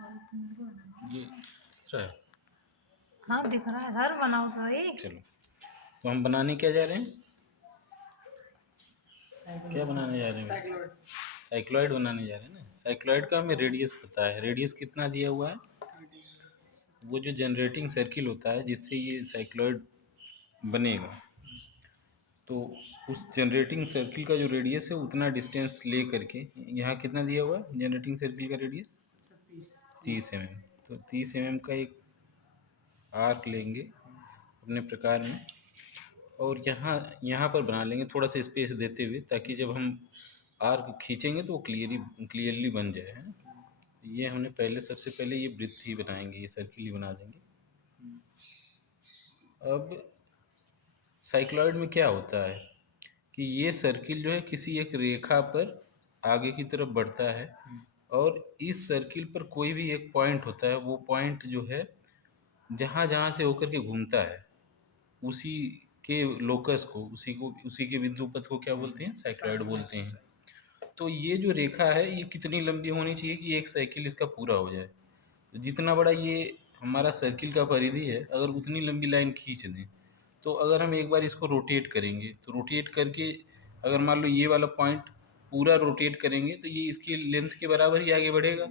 ये दिख रहा है? हाँ दिख रहा है सर, बनाओ तो सही। चलो, तो हम बनाने क्या जा रहे हैं? क्या बनाने जा रहे हैं? साइक्लॉइड बनाने जा रहे हैं ना। साइक्लॉइड का हमें रेडियस पता है। रेडियस कितना दिया हुआ है? वो जो जनरेटिंग सर्किल होता है जिससे ये साइक्लॉइड बनेगा, तो उस जनरेटिंग सर्किल का जो रेडियस है उतना डिस्टेंस ले करके, यहाँ कितना दिया हुआ है जनरेटिंग सर्किल का रेडियस? 30 mm। तो 30 mm का एक आर्क लेंगे अपने प्रकार में, और यहाँ यहाँ पर बना लेंगे थोड़ा सा स्पेस देते हुए, ताकि जब हम आर्क खींचेंगे तो वो क्लियरली बन जाए, है। ये हमने पहले, सबसे पहले ये वृत्त ही बनाएंगे, ये सर्किल ही बना देंगे। अब साइक्लॉइड में क्या होता है कि ये सर्किल जो है किसी एक रेखा पर आगे की तरफ बढ़ता है, और इस सर्किल पर कोई भी एक पॉइंट होता है, वो पॉइंट जो है जहाँ जहाँ से होकर के घूमता है, उसी के लोकस को, उसी के बिंदु पथ को क्या बोलते हैं? साइक्लॉइड बोलते हैं। तो ये जो रेखा है ये कितनी लंबी होनी चाहिए कि एक साइकिल इसका पूरा हो जाए? जितना बड़ा ये हमारा सर्किल का परिधि है, अगर उतनी लंबी लाइन खींच दें, तो अगर हम एक बार इसको रोटेट करेंगे, तो रोटेट करके अगर मान लो ये वाला पॉइंट पूरा रोटेट करेंगे, तो ये इसकी लेंथ के बराबर ही आगे बढ़ेगा।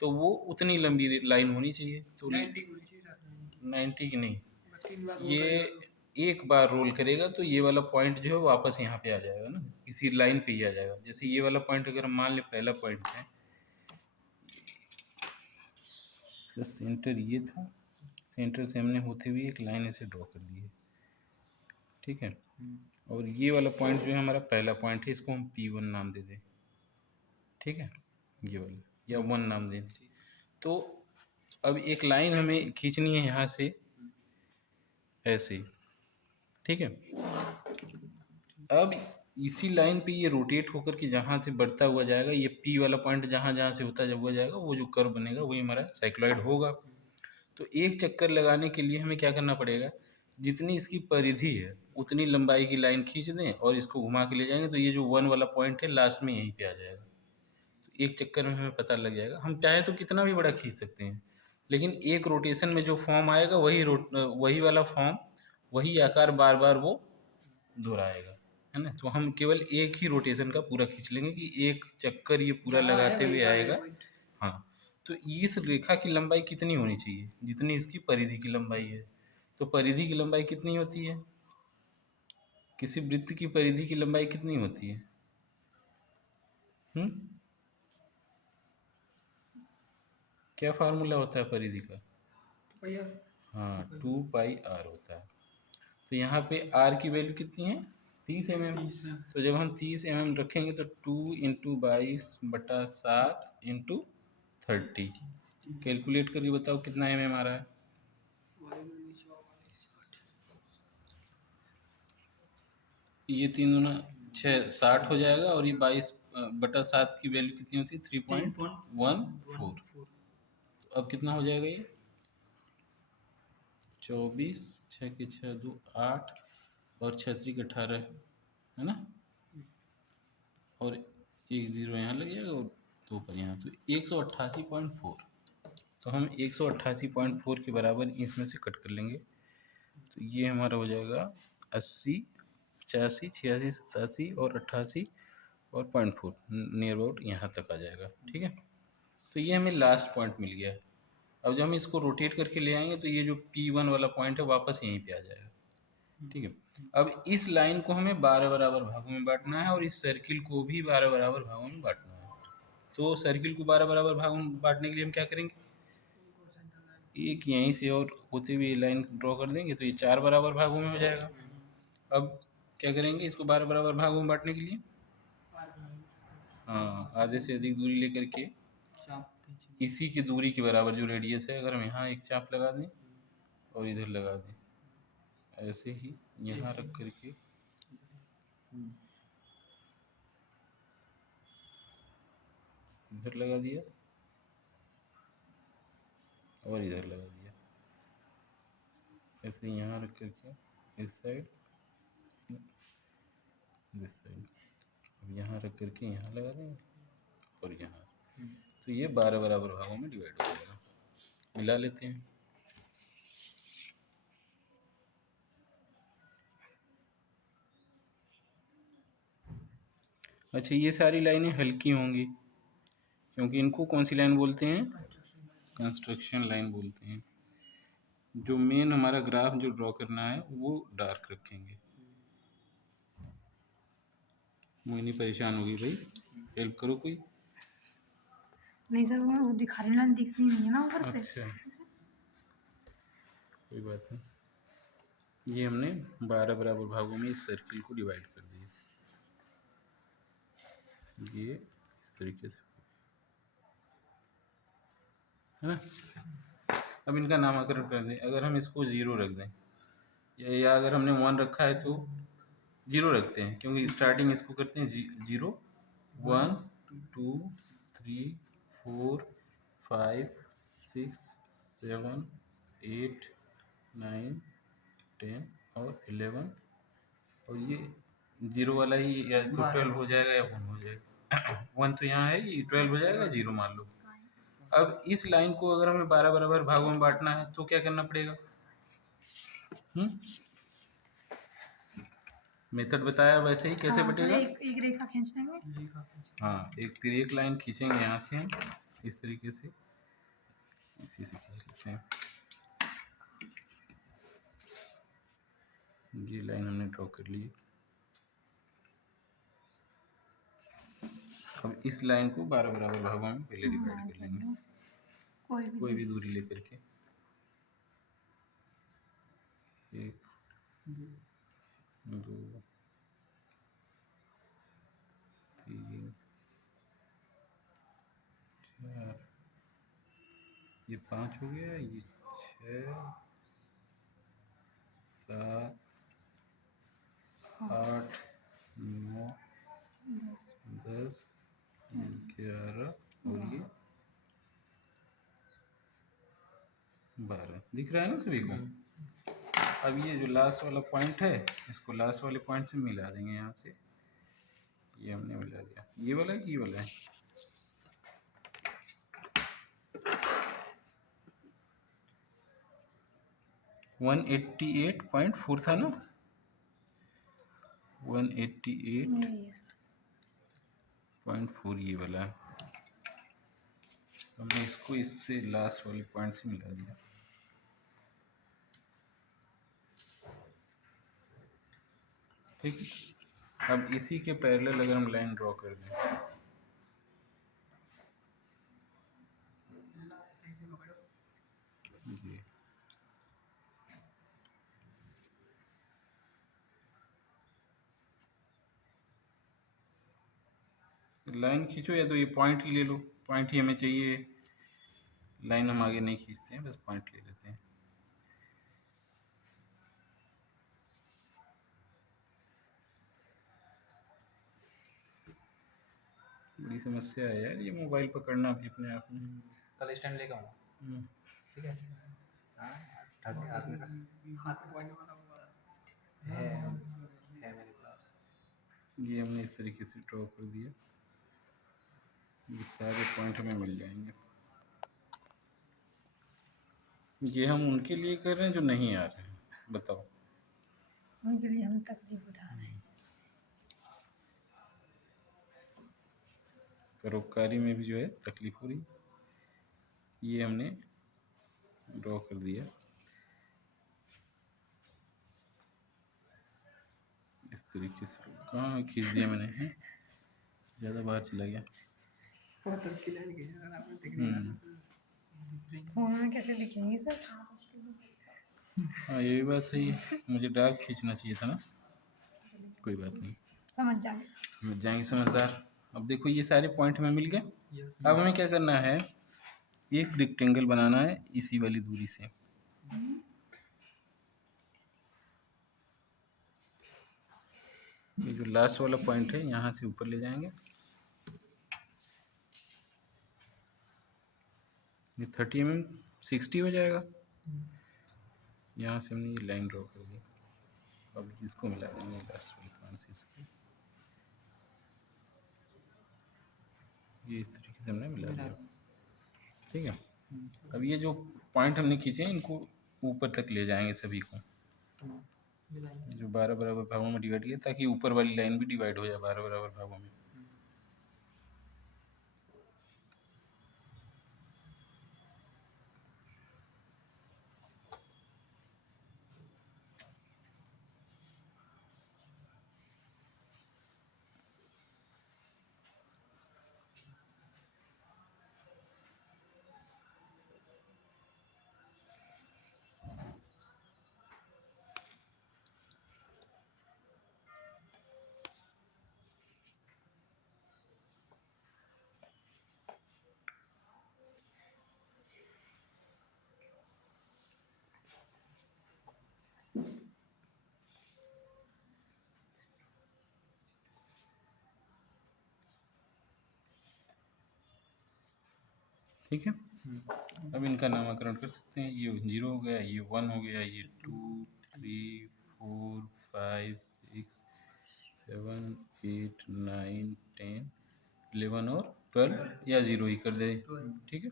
तो वो उतनी लंबी लाइन होनी चाहिए। तो 90 की नहीं, ये एक बार रोल करेगा तो ये वाला पॉइंट जो है वापस यहाँ पे आ जाएगा ना, इसी लाइन पे ही आ जाएगा। जैसे ये वाला पॉइंट अगर हम मान लें पहला पॉइंट है, इसका सेंटर ये था, सेंटर से हमने होते हुए एक लाइन ऐसे ड्रॉ कर दी है, ठीक है। और ये वाला पॉइंट जो है हमारा पहला पॉइंट है, इसको हम P1 नाम दे दें, ठीक है, ये वाला, या 1 नाम दें। तो अब एक लाइन हमें खींचनी है यहाँ से ऐसे, ठीक है। अब इसी लाइन पे ये रोटेट होकर के जहाँ से बढ़ता हुआ जाएगा, ये P वाला पॉइंट जहाँ जहाँ से होता जब हुआ जाएगा, वो जो कर्व बनेगा वही हमारा साइक्लॉइड होगा। तो एक चक्कर लगाने के लिए हमें क्या करना पड़ेगा? जितनी इसकी परिधि है उतनी लंबाई की लाइन खींच दें और इसको घुमा के ले जाएंगे, तो ये जो 1 वाला पॉइंट है लास्ट में यहीं पे आ जाएगा। तो एक चक्कर में हमें पता लग जाएगा। हम चाहे तो कितना भी बड़ा खींच सकते हैं, लेकिन एक रोटेशन में जो फॉर्म आएगा वही वाला फॉर्म, वही आकार बार बार वो दोहराएगा, है ना। तो हम केवल एक ही रोटेशन का पूरा खींच लेंगे कि एक चक्कर ये पूरा लगाते हुए आएगा। हाँ, तो इस रेखा की लंबाई कितनी होनी चाहिए? जितनी इसकी परिधि की लंबाई है। तो परिधि की लंबाई कितनी होती है? किसी वृत्त की परिधि की लंबाई कितनी होती है? क्या फार्मूला होता है परिधि का? हाँ, 2πr होता है। तो यहाँ पे r की वैल्यू कितनी है? 30 mm। तो जब हम 30 mm रखेंगे तो 2 × 22/7 × 30, कैलकुलेट करके बताओ कितना mm आ रहा है? ये 3 × 6 60 हो जाएगा, और ये 22/7 की वैल्यू कितनी होती है? 3.14। अब कितना हो जाएगा ये? 24, 6 के 6 2 8, और 6 3 18, है ना। और एक ज़ीरो यहाँ लग जाएगा और 2 पर यहाँ, तो 188.4। तो हम 188.4 के बराबर इसमें से कट कर लेंगे। तो ये हमारा हो जाएगा 80, 85, 86, 87 और 88 और 0.4, नियर अबाउट यहाँ तक आ जाएगा, ठीक है। तो ये हमें लास्ट पॉइंट मिल गया है। अब जब हम इसको रोटेट करके ले आएंगे तो ये जो P1 वाला पॉइंट है वापस यहीं पे आ जाएगा, ठीक है। अब इस लाइन को हमें 12 बराबर भागों में बांटना है, और इस सर्किल को भी 12 बराबर भागों में बांटना है। तो सर्किल को 12 बराबर भागों में बांटने के लिए हम क्या करेंगे? एक यहीं से और होते हुए लाइन ड्रॉ कर देंगे, तो ये 4 बराबर भागों में हो जाएगा। अब क्या करेंगे इसको 12 बराबर भागों में बांटने के लिए? हाँ, आधे से अधिक दूरी लेकर के इसी की दूरी के बराबर जो रेडियस है, अगर हम यहाँ एक चाप लगा दें और इधर लगा दें, ऐसे ही यहाँ रख करके इधर लगा दिया और इधर लगा दिया, ऐसे यहाँ रख करके इस साइड, दिस साइड। अब यहाँ रख करके यहाँ लगा देंगे और यहाँ। तो ये 12 बराबर भागों में डिवाइड हो जाएगा। मिला लेते हैं। अच्छा, ये सारी लाइनें हल्की होंगी क्योंकि इनको कौन सी लाइन बोलते हैं? कंस्ट्रक्शन लाइन बोलते हैं। जो मेन हमारा ग्राफ जो ड्रॉ करना है वो डार्क रखेंगे। मोहिनी परेशान होगी भाई, हेल्प करो कोई। नहीं सर, वो दिखा रही लाइन दिख रही नहीं है ना ऊपर से। अच्छा, कोई बात नहीं। ये हमने 12 बराबर भागों में इस सर्किल को डिवाइड कर दिया। ये इस तरीके से है ना। अब इनका नामकरण कर दें। अगर हम इसको 0 रख दें या अगर हमने 1 रखा है तो 0 रखते हैं, क्योंकि स्टार्टिंग इसको करते हैं 0 1 2 3 4 5 6 7 8 9 10 और 11, और ये 0 वाला ही या तो 12 हो जाएगा या 1 हो जाएगा। 1 तो यहाँ है, ये 12 हो जाएगा, 0 मान लो। अब इस लाइन को अगर हमें 12 बराबर भागों में बांटना है तो क्या करना पड़ेगा? मेथड बताया वैसे ही कैसे हाँ, सर, बटेगा? एक रेखा खींचने में। हाँ, एक तिर्यक लाइन खींचेंगे यहाँ से हम इस तरीके से, इसी से खींच लेते हैं। ये लाइन हमने ड्रॉ कर ली। अब इस लाइन को 12 बराबर भागों में पहले डिवाइड कर लेंगे, कोई भी दूरी लेकर के। 1 2 3 4, ये 5 हो गया, ये 6 7 8 9 10 11 और ये 12 दिख रहा है ना सभी को। अब ये जो लास्ट वाला पॉइंट है इसको लास्ट वाले पॉइंट से मिला देंगे यहाँ से। ये हमने मिला दिया। ये वाला है कि ये वाला है? वन 188.4 था ना, 188.4 ये वाला है। हमने इसको इससे लास्ट वाले पॉइंट से मिला दिया। ठीक है, अब इसी के पैरेलल अगर हम लाइन ड्रॉ कर दें, ये लाइन खींचो या तो ये पॉइंट ही ले लो, पॉइंट ही हमें चाहिए। लाइन हम आगे नहीं खींचते हैं, बस पॉइंट ले लेते हैं। बड़ी समस्या है यार ये मोबाइल पकड़ना भी अपने आप में। कल स्टैंड लेकर आऊँगा, ठीक है। हाथ में हाथ में पॉइंट है मेरे पास। ये हमने इस तरीके से ड्रॉ कर दिया। ये सारे पॉइंट हमें मिल जाएंगे। ये हम उनके लिए कर रहे हैं जो नहीं आ रहे हैं, बताओ। उनके लिए हम तकलीफ उठा रहे हैं। परोपकारी में भी जो है तकलीफ हो रही। ये हमने ड्रॉ कर दिया इस तरीके से। कहाँ खींच दिया मैंने? ज़्यादा बाहर चला गया। फोन में कैसे दिखेंगी सर? हाँ, ये भी बात सही है, मुझे डार्क खींचना चाहिए था ना। कोई बात नहीं, समझ जाएंगे सर। समझ जाएंगे समझदार। अब देखो ये सारे पॉइंट हमें मिल गए। अब हमें क्या करना है, एक रेक्टेंगल बनाना है इसी वाली दूरी से। ये जो लास्ट वाला पॉइंट है यहाँ से ऊपर ले जाएंगे। ये 30 mm 60 हो जाएगा। यहाँ से हमने ये लाइन ड्रॉ कर दी। अब इसको मिला देंगे लास्ट वाले पॉइंट से इसके। ये इस तरीके से हमने मिला दिया। ठीक है। अब ये जो पॉइंट हमने खींचे हैं इनको ऊपर तक ले जाएंगे सभी को, जो 12 बराबर भागों में डिवाइड किया, ताकि ऊपर वाली लाइन भी डिवाइड हो जाए 12 बराबर भागों में। ठीक है। अब इनका नामकरण कर सकते हैं। ये 0 हो गया, ये 1 हो गया, ये 2 3 4 5 6 7 8 9 10 11 और 12 या 0 ही कर दे। ठीक है,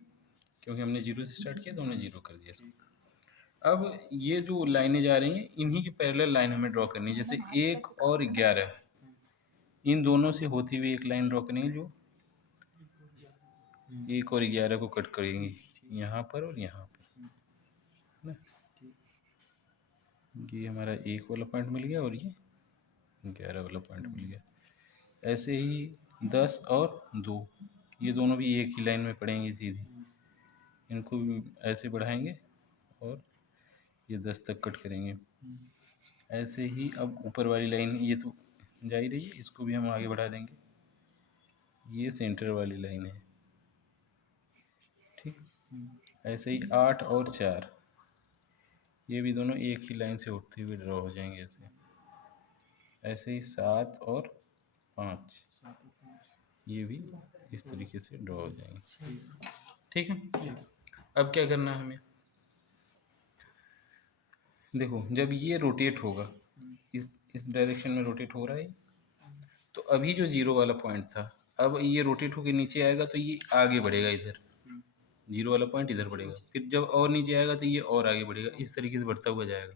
क्योंकि हमने 0 से स्टार्ट किया तो हमने 0 कर दिया इसको। अब ये जो लाइनें जा रही हैं इन्हीं की पैरेलल लाइन हमें ड्रॉ करनी है। जैसे 1 और 11 इन दोनों से होती हुई एक लाइन ड्रॉ करेंगे जो 1 और 11 को कट करेंगी यहाँ पर और यहाँ पर, है ना। ये हमारा 1 वाला पॉइंट मिल गया और ये 11 वाला पॉइंट मिल गया। ऐसे ही 10 और 2 ये दोनों भी एक ही लाइन में पड़ेंगे सीधी, इनको भी ऐसे बढ़ाएंगे और ये 10 तक कट करेंगे। ऐसे ही अब ऊपर वाली लाइन ये तो जा ही रही है, इसको भी हम आगे बढ़ा देंगे। ये सेंटर वाली लाइन है, ठीक। ऐसे ही 8 और 4 ये भी दोनों एक ही लाइन से उठते हुए ड्रॉ हो जाएंगे ऐसे। ऐसे ही 7 और 5 ये भी इस तरीके से ड्रॉ हो जाएंगे। ठीक है। अब क्या करना है हमें, देखो जब ये रोटेट होगा इस डायरेक्शन में रोटेट हो रहा है, तो अभी जो 0 वाला पॉइंट था अब ये रोटेट होकर नीचे आएगा तो ये आगे बढ़ेगा, इधर 0 वाला पॉइंट इधर बढ़ेगा, फिर जब और नीचे आएगा तो ये और आगे बढ़ेगा, इस तरीके से बढ़ता हुआ जाएगा।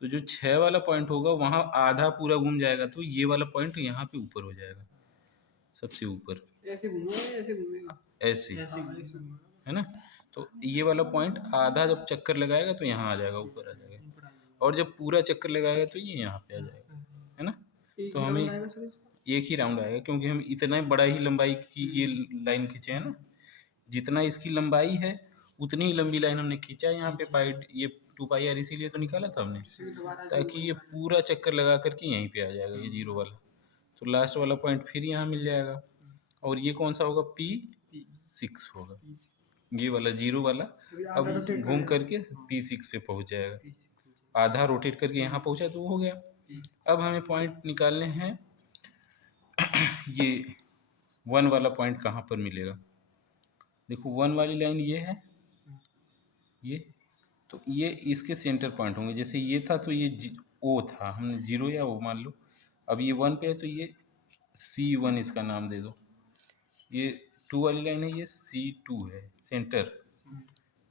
तो जो 6 वाला पॉइंट होगा वहाँ आधा पूरा घूम जाएगा, तो ये वाला पॉइंट यहाँ पे ऊपर हो जाएगा, सबसे ऊपर ऐसे घूमेगा, ऐसे घूमेगा, ऐसे, है ना। तो ये वाला पॉइंट आधा जब चक्कर लगाएगा तो यहाँ आ जाएगा, ऊपर आ जाएगा, और जब पूरा चक्कर लगाएगा तो ये यहाँ पे आ जाएगा, है ना। तो हमें एक ही राउंड आएगा, क्योंकि हम इतना बड़ा ही लंबाई की ये लाइन खींचे है ना, जितना इसकी लंबाई है उतनी ही लंबी लाइन हमने खींचा है यहाँ पे पाई, ये 2 पाई आर इसीलिए तो निकाला था हमने, ताकि ये पूरा चक्कर लगा करके यहीं पे आ जाएगा ये 0 वाला। तो लास्ट वाला पॉइंट फिर यहाँ मिल जाएगा, और ये कौन सा होगा, P6 होगा, ये वाला 0 वाला। अब घूम करके P6 पे पहुंच जाएगा, आधा रोटेट करके यहाँ पहुंचा तो वो हो गया। अब हमें पॉइंट निकालने हैं, ये 1 वाला पॉइंट कहाँ पर मिलेगा। देखो 1 वाली लाइन ये है, ये तो ये इसके सेंटर पॉइंट होंगे। जैसे ये था तो ये O था, हमने 0 या O मान लो। अब ये 1 पे है तो ये C1 इसका नाम दे दो। ये 2 वाली लाइन है, ये C2 है सेंटर,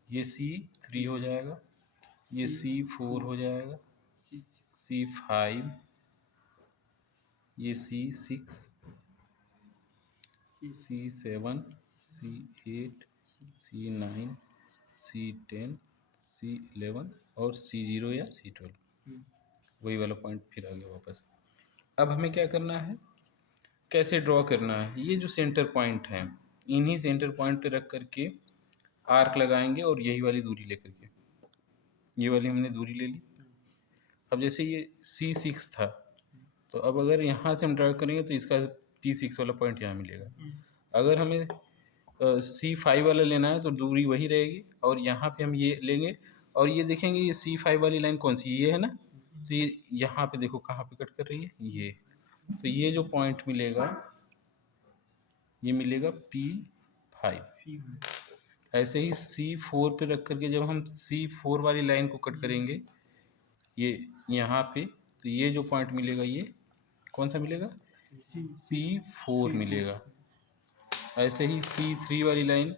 ये C3 हो जाएगा, ये C4 हो जाएगा, C5, ये C6, C7, C8, C9, C10, C11 और C0 या C12, वही वाला पॉइंट फिर आ गया वापस। अब हमें क्या करना है, कैसे ड्रॉ करना है, ये जो सेंटर पॉइंट है इन्हीं सेंटर पॉइंट पे रख करके आर्क लगाएंगे, और यही वाली दूरी लेकर के, ये वाली हमने दूरी ले ली। अब जैसे ये C6 था, तो अब अगर यहाँ से हम ड्रॉ करेंगे तो इसका P6 वाला पॉइंट यहाँ मिलेगा। अगर हमें C5 वाला लेना है तो दूरी वही रहेगी, और यहाँ पे हम ये लेंगे, और ये देखेंगे ये C5 वाली लाइन कौन सी, ये है ना, तो ये यहाँ पे देखो कहाँ पे कट कर रही है, ये, तो ये जो पॉइंट मिलेगा ये मिलेगा P5। ऐसे ही C4 पे रख करके जब हम C4 वाली लाइन को कट करेंगे ये यहाँ पे, तो ये जो पॉइंट मिलेगा ये कौन सा मिलेगा, P4 मिलेगा। ऐसे ही C3 वाली लाइन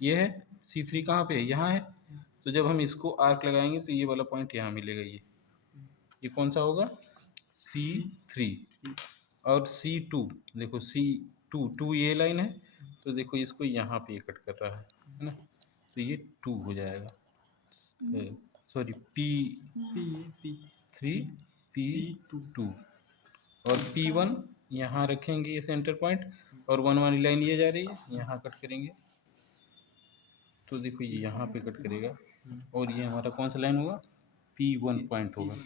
ये है C3 कहाँ पे है, यहाँ है। तो जब हम इसको आर्क लगाएंगे तो ये वाला पॉइंट यहाँ मिलेगा। ये कौन सा होगा, C3। और C2 देखो, C2 ये लाइन है, तो देखो इसको यहाँ पे कट कर रहा है ना, तो ये 2 हो जाएगा, सॉरी P3 P2। और P1 यहाँ रखेंगे ये सेंटर पॉइंट, और 1 वाली लाइन ये जा रही है, यहाँ कट करेंगे, तो देखो ये यहाँ पे कट करेगा, और ये हमारा कौन सा लाइन होगा, P1 पॉइंट होगा।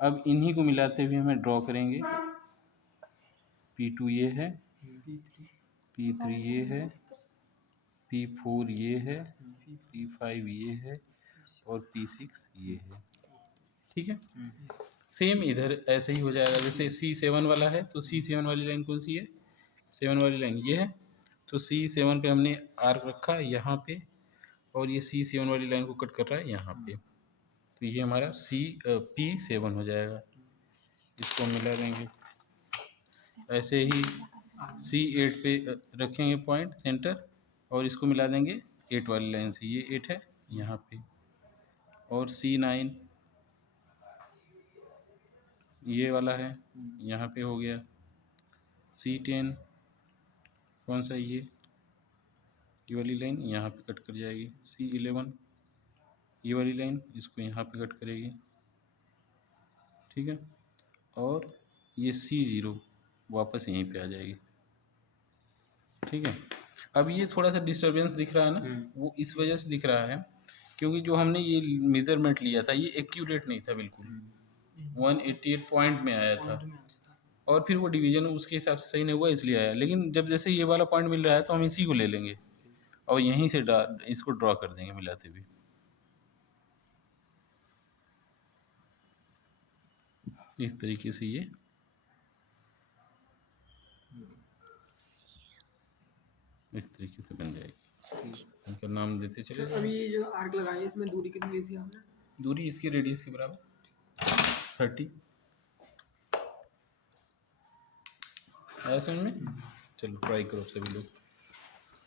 अब इन्हीं को मिलाते हुए हमें ड्रॉ करेंगे। P2 ये है, P3 ये है, P4 ये है, P5 ये है, और P6 ये है। ठीक है, सेम इधर ऐसे ही हो जाएगा। जैसे C7 वाला है, तो C7 वाली लाइन कौन सी है, 7 वाली लाइन ये है, तो C7 पे हमने आर्क रखा यहाँ पे, और ये C7 वाली लाइन को कट कर रहा है यहाँ पे, तो ये हमारा P7 हो जाएगा। इसको मिला देंगे। ऐसे ही C8 पे रखेंगे पॉइंट सेंटर, और इसको मिला देंगे 8 वाली लाइन से, ये 8 है यहाँ पे, और C9 ये वाला है, यहाँ पे हो गया। C10 कौन सा, ये वाली लाइन यहाँ पे कट कर जाएगी। C11 ये वाली लाइन इसको यहाँ पे कट करेगी। ठीक है, और ये C0 वापस यहीं पे आ जाएगी। ठीक है, अब ये थोड़ा सा डिस्टरबेंस दिख रहा है ना, वो इस वजह से दिख रहा है क्योंकि जो हमने ये मेजरमेंट लिया था ये एक्यूरेट नहीं था बिल्कुल, 188 पॉइंट में आया था, और फिर वो डिवीजन उसके हिसाब से सही नहीं हुआ इसलिए आया। लेकिन जब जैसे ये वाला पॉइंट मिल रहा है तो हम इसी को ले लेंगे और यहीं से इसको ड्रॉ कर देंगे मिलाते हुए। इस तरीके से ये इस तरीके से बन जाएगी। इनका नाम देते चले। अभी ये जो आर्क लगाई इसमें दूरी कितनी ली थी आपने? दूरी इसकी रेडियस के बराबर 30 आया समझ में। चलो ट्राई करो सभी लोग।